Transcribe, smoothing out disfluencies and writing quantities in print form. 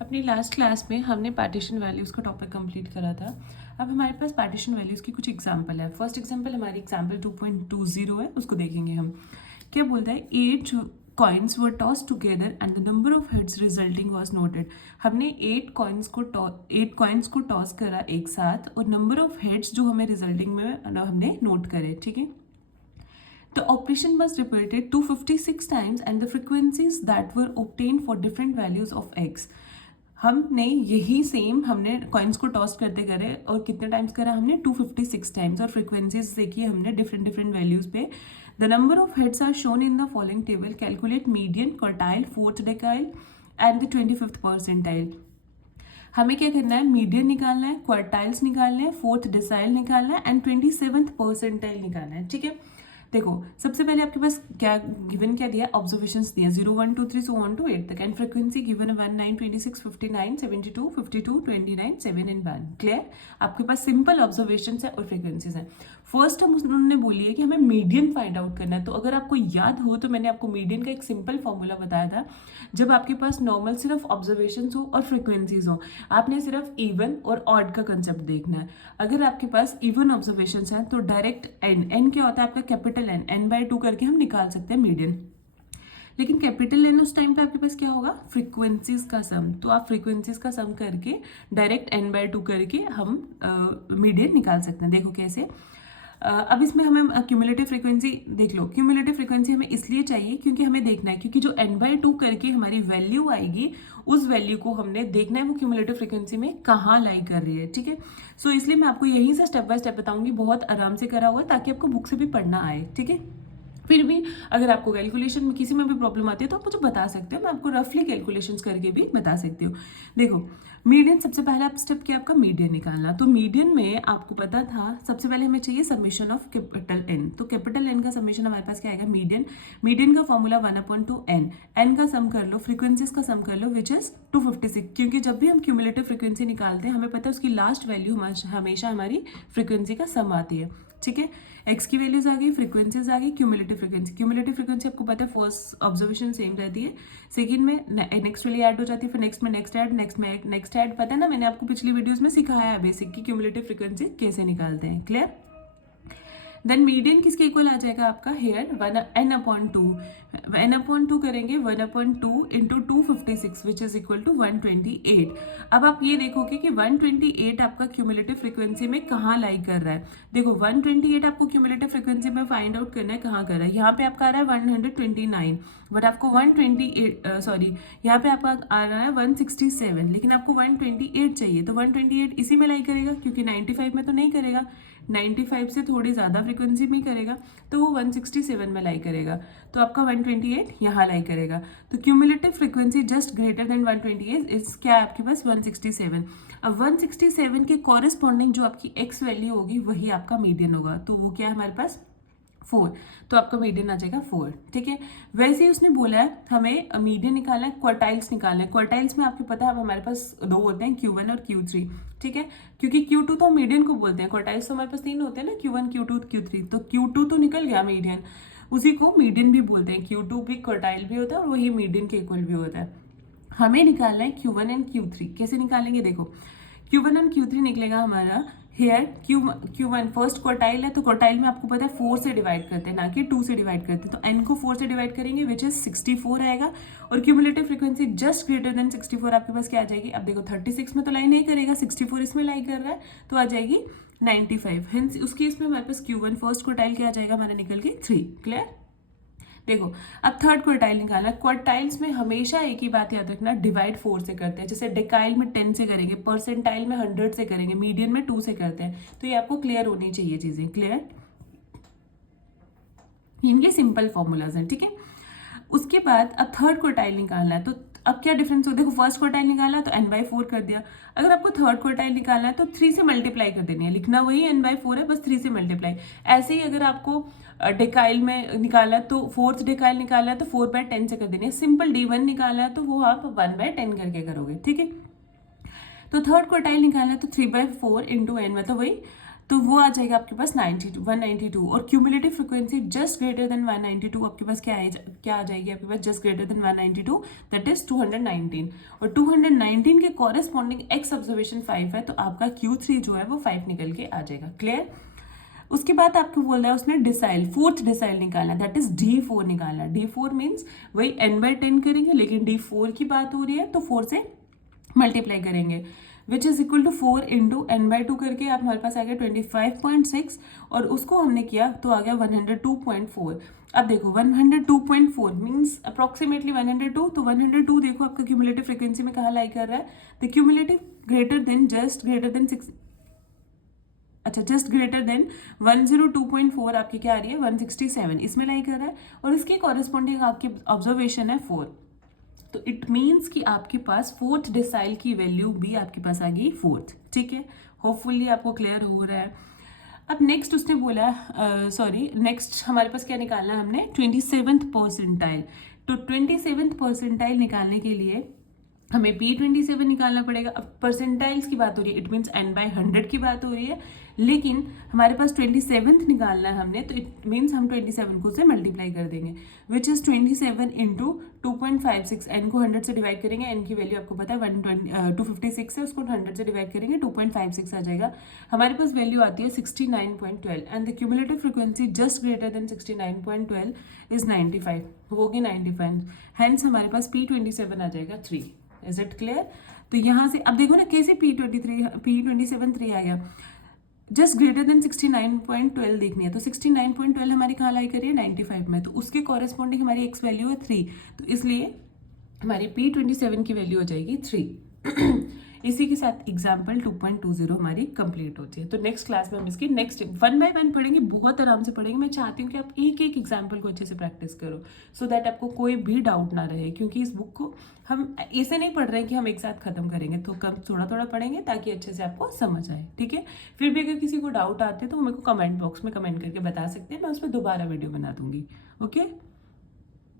अपनी last class में हमने पार्टीशन वैल्यूज़ का टॉपिक कंप्लीट करा था। अब हमारे पास पार्टीशन वैल्यूज़ की कुछ एग्जांपल है। फर्स्ट एग्जांपल हमारी एग्जांपल 2.20 है, उसको देखेंगे हम। क्या बोलता है, 8 coins were toss together and the number of heads resulting was noted. हमने 8 कॉइन्स को टॉस करा एक साथ और नंबर ऑफ हेड्स जो हमें रिजल्टिंग में हमने नोट करे। ठीक है, The operation was repeated 256 times and the frequencies that were obtained for different values of x. हमने यही सेम हमने कॉइन्स को टॉस करते करे और कितने टाइम्स करा हमने 256 टाइम्स और फ्रीक्वेंसीज देखिए हमने डिफरेंट डिफरेंट वैल्यूज पे। The number of heads are shown in the following table. Calculate median, quartile, fourth decile and the 25th percentile. हमें क्या करना है, मीडियन निकालना है, क्वार्टाइल्स निकालना है, फोर्थ डिसाइल निकालना है एंड 27th परसेंटाइल निकालना है। ठीक है, देखो सबसे पहले आपके पास क्या गिवन क्या दिया, ऑब्जर्वेशंस दिया 0 1 2 3 सो 1 to 8 तक and frequency given 1 9 26 59 72 52 29 7 and 1। Clear, आपके पास सिंपल ऑब्जर्वेशंस है और फ्रीक्वेंसीज हैं। फर्स्ट हम उन्होंने बोली है कि हमें मीडियन फाइंड आउट करना है। तो अगर आपको याद हो तो मैंने आपको मीडियन का एक सिंपल फॉर्मूला बताया था। जब आपके पास नॉर्मल सिर्फ ऑब्जर्वेशंस हो और फ्रीक्वेंसीज हो, आपने सिर्फ इवन और ऑड का कंसेप्ट देखना है। अगर आपके पास इवन ऑब्जर्वेशंस हैं तो डायरेक्ट एन क्या होता है आपका कैपिटल एन, n/2 करके हम निकाल सकते हैं मीडियन। लेकिन कैपिटल एन उस टाइम पे आपके पास क्या होगा, फ्रीक्वेंसीज का सम। तो आप फ्रीक्वेंसीज का सम करके डायरेक्ट n/2 करके हम मीडियन निकाल सकते हैं। देखो कैसे। अब इसमें हमें क्यूमुलेटिव फ्रीक्वेंसी देख लो। क्यूमुलेटिव फ्रीक्वेंसी हमें इसलिए चाहिए क्योंकि हमें देखना है, क्योंकि जो n/2 करके हमारी वैल्यू आएगी उस वैल्यू को हमने देखना है वो क्यूमुलेटिव फ्रीक्वेंसी में कहाँ लाई कर रही है। ठीक है, सो इसलिए मैं आपको यहीं से स्टेप बाय स्टेप बताऊंगी, बहुत आराम से करा हुआ ताकि आपको बुक से भी पढ़ना आए। ठीक है, फिर भी अगर आपको कैलकुलेशन में किसी में भी प्रॉब्लम आती है तो आप मुझे बता सकते हो, मैं आपको रफली कैलकुलेशंस करके भी बता सकती हूँ। देखो मीडियन, सबसे पहला स्टेप क्या आपका मीडियन निकालना। तो मीडियन में आपको पता था सबसे पहले हमें चाहिए समेशन ऑफ कैपिटल एन। तो कैपिटल एन का समेशन हमारे पास क्या आएगा, मीडियन। मीडियन का फॉर्मूला 1/2n। एन का सम कर लो, फ्रीक्वेंसीज का सम कर लो विच इज 256। क्योंकि जब भी हम क्यूमुलेटिव फ्रीक्वेंसी निकालते हैं हमें पता है उसकी लास्ट वैल्यू हमेशा हमारी फ्रीक्वेंसी का सम आती है। ठीक है, एक्स की वैल्यूज आ गई, फ्रीक्वेंसीज आ गई, क्यूमुलेटिव फ्रीक्वेंसी। क्यूमुलेटिव फ्रीक्वेंसी आपको पता है फर्स्ट ऑब्जर्वेशन सेम रहती है, सेकंड में नेक्स्ट वाली ऐड हो जाती है, फिर नेक्स्ट में नेक्स्ट ऐड, नेक्स्ट में नेक्स्ट ऐड। पता है ना, मैंने आपको पिछली वीडियोस में सिखाया है बेसिक की क्यूमुलेटिव फ्रीक्वेंसी कैसे निकालते हैं। क्लियर। देन मीडियन किसके इक्वल आ जाएगा आपका, हेयर n/2। n/2 करेंगे 1/2 into 256 which is equal to 128। अब आप ये देखोगे कि 128 आपका क्यूमुलेटिव फ्रीक्वेंसी में कहाँ लाई कर रहा है। देखो 128 आपको क्यूमुलेटिव फ्रीक्वेंसी में फाइंड आउट करना है कहाँ कर रहा है। यहाँ पे आपका आ रहा है 129, बट आपको 128 सॉरी यहाँ पे आपका आ रहा है 167, लेकिन आपको 128 चाहिए। तो 128 इसी में लाई करेगा क्योंकि 95 में तो नहीं करेगा, 95 से थोड़ी ज़्यादा फ्रीक्वेंसी में करेगा तो वो 167 में लाई करेगा। तो आपका 128 यहाँ लाई करेगा। तो cumulative frequency just greater then 128 is क्या है आपके पास 167। अब 167 के कॉरेस्पॉन्डिंग जो आपकी एक्स वैल्यू होगी वही आपका मीडियन होगा। तो वो क्या है हमारे पास 4। तो आपका मीडियन आ जाएगा 4। ठीक है, वैसे ही उसने बोला है हमें मीडियन निकालना है, क्वार्टाइल्स निकालना है। क्वार्टाइल्स में आपको पता है हमारे पास दो होते हैं, Q1 और Q3। ठीक है, क्योंकि Q2 तो मीडियन को बोलते हैं, क्वार्टाइल्स तो हमारे पास 3 होते हैं ना, Q1 Q2 Q3। तो Q2 तो निकल गया मीडियन, उसी को मीडियन भी बोलते हैं। Q2 भी क्वार्टाइल भी होता है और वही मीडियन के इक्वल भी होता है। हमें निकालना है Q1 एंड Q3। कैसे निकालेंगे, देखो Q1 एंड Q3 निकलेगा हमारा हेयर Q1 फर्स्ट क्वार्टाइल है तो क्वार्टाइल में आपको पता है 4 से डिवाइड करते हैं ना कि 2 से डिवाइड करते हैं। तो n को 4 से डिवाइड करेंगे विच इज 64 आएगा। और cumulative frequency just greater then 64 आपके पास क्या आ जाएगी, अब देखो 36 में तो लाई नहीं करेगा, 64 इसमें लाई कर रहा है तो आ जाएगी 95। हेंस उसकी इसमें हमारे पास Q1 फर्स्ट क्वार्टाइल क्या आ जाएगा हमारा निकल के 3। क्लियर। देखो अब थर्ड क्वार्टाइल निकालना। क्वार्टाइल्स में हमेशा एक ही बात याद रखना, डिवाइड 4 से करते हैं। जैसे डेकाइल में 10 से करेंगे, परसेंटाइल में 100 से करेंगे, मीडियन में 2 से करते हैं। तो ये आपको क्लियर होनी चाहिए चीजें। क्लियर, इनके सिंपल फॉर्मूलाज हैं। ठीक है, उसके बाद अब थर्ड क्वार्टाइल निकालना है। तो अब क्या डिफरेंस हो, देखो फर्स्ट क्वार्टाइल निकाला तो n/4 कर दिया। अगर आपको थर्ड क्वार्टाइल निकालना है तो 3 से मल्टीप्लाई कर देनी है, लिखना वही n/4 है, बस 3 से मल्टीप्लाई। ऐसे ही अगर आपको डेकाइल में निकाला तो फोर्थ डेकाइल निकाला है तो 4/10 से कर देनी है। सिंपल D1 निकाला है तो वो आप 1/10 करके करोगे। ठीक है, तो थर्ड क्वार्टाइल निकालना है तो 3/4 इंटू n, मतलब वही तो वो आ जाएगा आपके पास 192 और cumulative frequency just greater than 192 आपके पास क्या आ जाएगी आपके पास just greater than 192 that is 219 और 219 के कॉरेस्पॉन्डिंग एक्स ऑब्जर्वेशन 5 है तो आपका Q3 जो है वो 5 निकल के आ जाएगा। क्लियर। उसके बाद आपको बोल रहा है उसने डिसाइल फोर्थ डिसाइल निकालना दैट इज D4 निकालना। D4 मीन्स वही n/10 करेंगे लेकिन D4 की बात हो रही है तो 4 से मल्टीप्लाई करेंगे which is equal to 4 into n/2 करके आप हमारे पास आ गया 25.6 और उसको हमने किया तो आ गया 102.4। अब देखो 102.4 मीन्स अप्रोक्सीमेटली 102 तो 102 देखो आपका क्यूमुलेटिव फ्रीक्वेंसी में कहाँ लाई कर रहा है the cumulative greater than just greater then 102.4 आपकी क्या आ रही है 167 इसमें लाई कर रहा है और इसके कॉरेस्पॉन्डिंग आपकी ऑब्जर्वेशन है 4 तो इट मीन्स कि आपके पास फोर्थ डिसाइल की वैल्यू भी आपके पास आ गई 4th। ठीक है, होपफुली आपको क्लियर हो रहा है। अब नेक्स्ट उसने बोला नेक्स्ट हमारे पास क्या निकालना है हमने 27th परसेंटाइल। तो 27th परसेंटाइल निकालने के लिए हमें P27 निकालना पड़ेगा। अब परसेंटाइल्स की बात हो रही है इट मीन्स n/100 की बात हो रही है लेकिन हमारे पास 27th निकालना है हमने तो इट मीन्स हम 27 को से मल्टीप्लाई कर देंगे विच इज 27 इंटू 2.56 n को 100 से डिवाइड करेंगे n की वैल्यू आपको पता है 256 है उसको 100 से डिवाइड करेंगे 2.56 आ जाएगा। हमारे पास वैल्यू आती है 69.12 and the cumulative frequency just greater then 69.12 is 95 होगी 95 हेंस हमारे पास P27 आ जाएगा 3। Is it clear. तो यहाँ से अब देखो ना कैसे P27 3 आया जस्ट ग्रेटर देन 69.12 देखनी है तो 69.12 हमारी कहाँ लाई करिए 95 में तो उसके कॉरेस्पॉन्डिंग हमारी एक्स वैल्यू है 3 तो इसलिए हमारी P27 की वैल्यू हो जाएगी 3। इसी के साथ एग्जाम्पल 2.20 हमारी कंप्लीट होती है। तो नेक्स्ट क्लास में हम इसकी नेक्स्ट 1 बाय 1 पढ़ेंगे, बहुत आराम से पढ़ेंगे। मैं चाहती हूँ कि आप एक एक एग्जाम्पल को अच्छे से प्रैक्टिस करो सो दैट आपको कोई भी डाउट ना रहे क्योंकि इस बुक को हम ऐसे नहीं पढ़ रहे हैं कि हम एक साथ खत्म करेंगे तो कम थोड़ा थोड़ा पढ़ेंगे ताकि अच्छे से आपको समझ आए। ठीक है, फिर भी अगर किसी को डाउट आते हैं तो मेरे को कमेंट बॉक्स में कमेंट करके बता सकते हैं, मैं उस पर दोबारा वीडियो बना दूंगी। ओके।